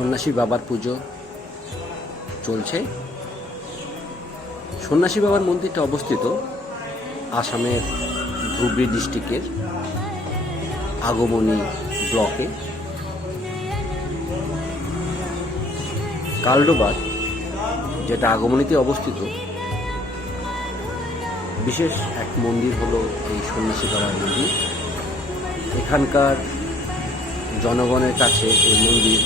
সন্ন্যাসী বাবার পুজো চলছে। সন্ন্যাসী বাবার মন্দিরটা অবস্থিত আসামের ধুবড়ি ডিস্ট্রিক্টের আগমনী ব্লকে। কালডোবার, যেটা আগমনীতে অবস্থিত, বিশেষ এক মন্দির হলো এই সন্ন্যাসী বাবার মন্দির। এখানকার জনগণের কাছে এই মন্দির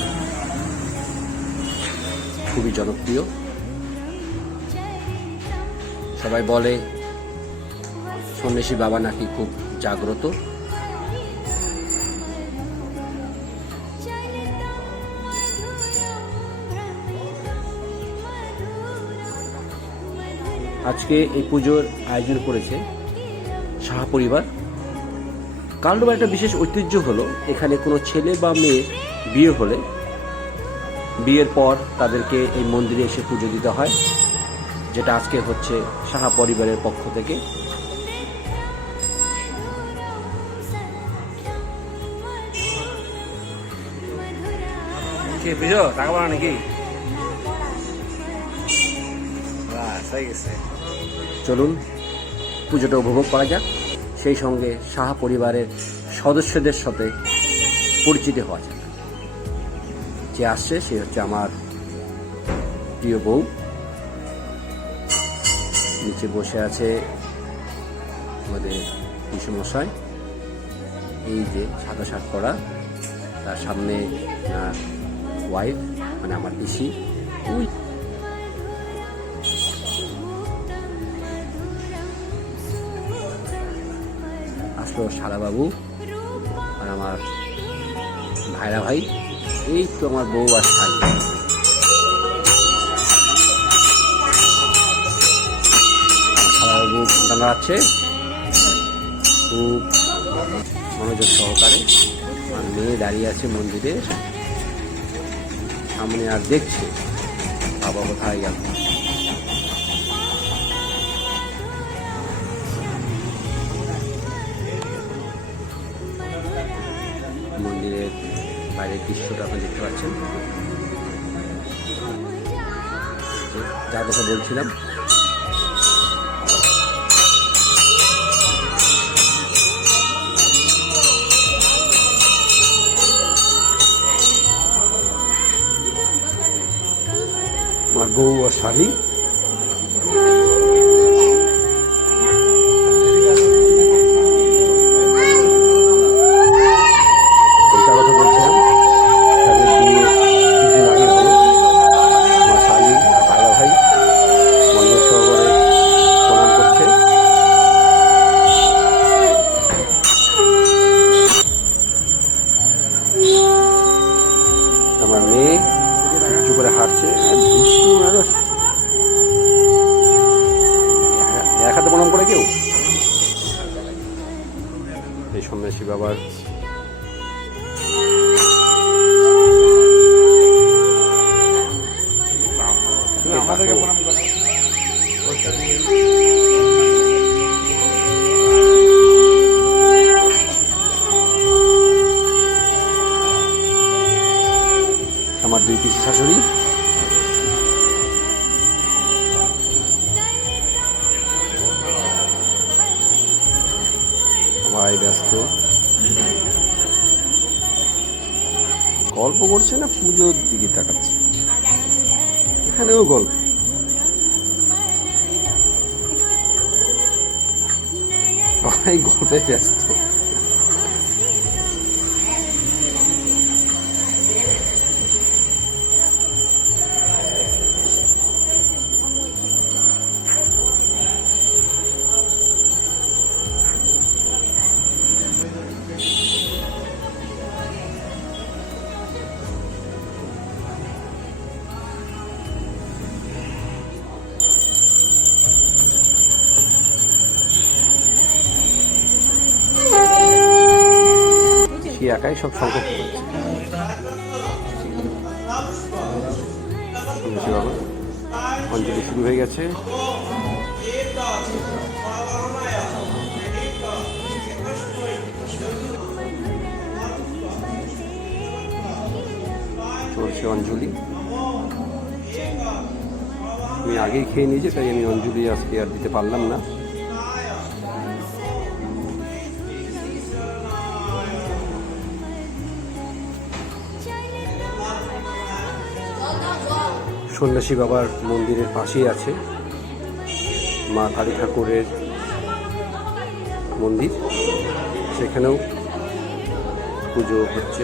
খুবই জনপ্রিয়। সবাই বলে সন্ন্যাসী বাবা নাকি খুব জাগ্রত। আজকে এই পুজোর আয়োজন করেছে সাহা পরিবার। কালডোবার একটা বিশেষ ঐতিহ্য হলো, এখানে কোনো ছেলে বা মেয়ে বিয়ে হলে বিয়ের পর তাদেরকে এই মন্দিরে এসে পুজো দিতে হয় যেটা আজকে হচ্ছে সাহা পরিবারের পক্ষ থেকে। বুঝো টাকা পাড়া নাকি? বাস গেছে। চলুন পুজোটা উপভোগ করা যাক। সেই সঙ্গে সাহা পরিবারের সদস্যদের সাথে পরিচিত হওয়া যাক। যে আসছে, সে হচ্ছে আমার প্রিয় বউ। নিচে বসে আছে আমাদের মশাই এই যে সাদা শার্ট পরা, তার সামনে ওয়াইফ মানে আমার পিসি। ওই আসলো শালাবাবু আর আমার ভাইরা ভাই এই তো আমার বউ আর শালি। নাড়াচ্ছে খুব মনোযোগ সহকারে আর মেয়ে দাঁড়িয়ে আছে মন্দিরে। সামনে আর দেখছে বাবা কোথায় গেল। মন্দিরের বাইরের দৃশ্যটা আপনি দেখতে পাচ্ছেন। যার কথা বলছিলাম। আমার বউ আর শালী কেউ? এই সন্ন্যাসী বাবার তুমি আমাদেরকে প্রণাম আমার দুই পিসি শাশুড়ি। সবাই ব্যস্ত। গল্প করছে না পুজোর দিকে তাকাচ্ছে। এখানেও গল্প। সবাই গল্পে ব্যস্ত। সে সব সংকট অঞ্জলি শুরু হয়ে গেছে। চলছে অঞ্জলি। আমি আগেই খেয়ে নিয়েছি, তাই আমি অঞ্জলি আজকে আর দিতে পারলাম না। সন্ন্যাসী বাবার মন্দিরের পাশেই আছে মা কালী ঠাকুরের মন্দির। সেখানেও পুজো হচ্ছে।